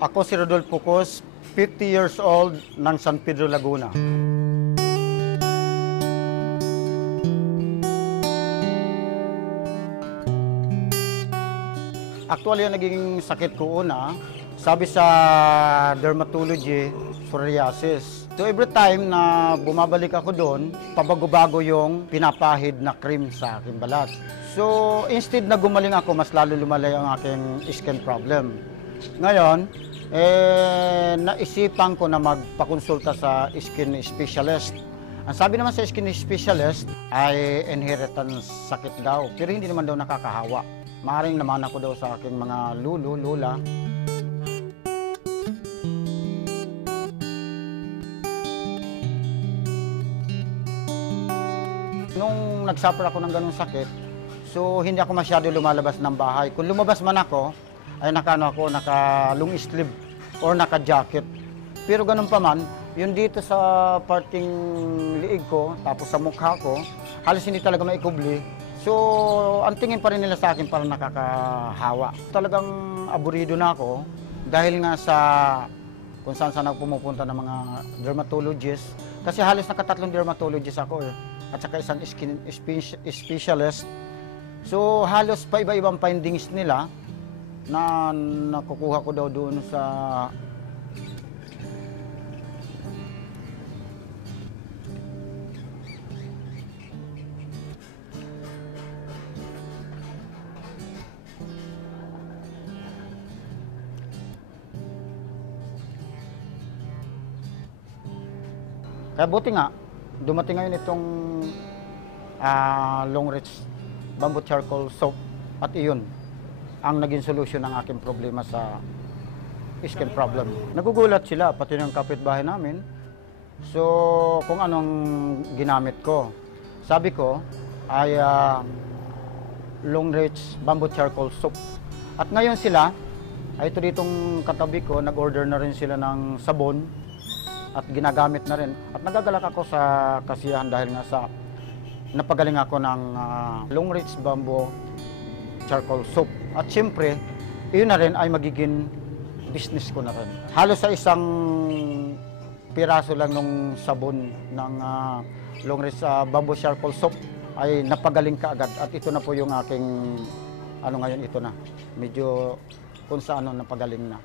Ako si Rodolfo Cos, 50 years old ng San Pedro, Laguna. Actually, ang naging sakit ko una, sabi sa dermatology, psoriasis. So every time na bumabalik ako doon, pabago-bago yung pinapahid na cream sa aking balat. So instead na gumaling ako, mas lalo lumalay ang aking skin problem. Ngayon, naisipan ko na magpakonsulta sa skin specialist. Ang sabi naman sa skin specialist ay inheritance sakit daw, pero hindi naman daw nakakahawa. Maaaring naman ako daw sa aking mga lola. Nung nagsuffer ako ng ganung sakit, so hindi ako masyado lumalabas ng bahay. Kung lumabas man ako, ay naka long sleeve or naka-jacket. Pero ganun pa man, yun dito sa parting liig ko, tapos sa mukha ko, halos hindi talaga maikubli. So, ang tingin pa rin nila sa akin parang nakakahawa. Talagang aburido na ako dahil nga sa kung saan ako pumupunta ng mga dermatologist. Kasi halos nakatatlong dermatologist ako at saka isang skin specialist. So, halos pa iba-ibang findings nila na nakukuha ko daw doon sa kaya buti nga, dumating ngayon itong Long Reach Bamboo Charcoal Soap at iyon ang naging solusyon ng aking problema sa skin problem. Nagugulat sila, pati ng kapitbahay namin. So, kung anong ginamit ko. Sabi ko ay Long Reach Bamboo Charcoal Soap. At ngayon sila, ay ito ditong katabi ko, nag-order na rin sila ng sabon at ginagamit na rin. At nagagalak ako sa kasiyahan dahil nga sa napagaling ako ng Long Reach Bamboo Charcoal Soap. At siyempre, iyon na rin ay magiging business ko na rin. Halos sa isang piraso lang ng sabon ng Long Reach Bamboo Charcoal Soap ay napagaling ka agad. At ito na po yung aking, ngayon ito na. Medyo kung saan napagaling na.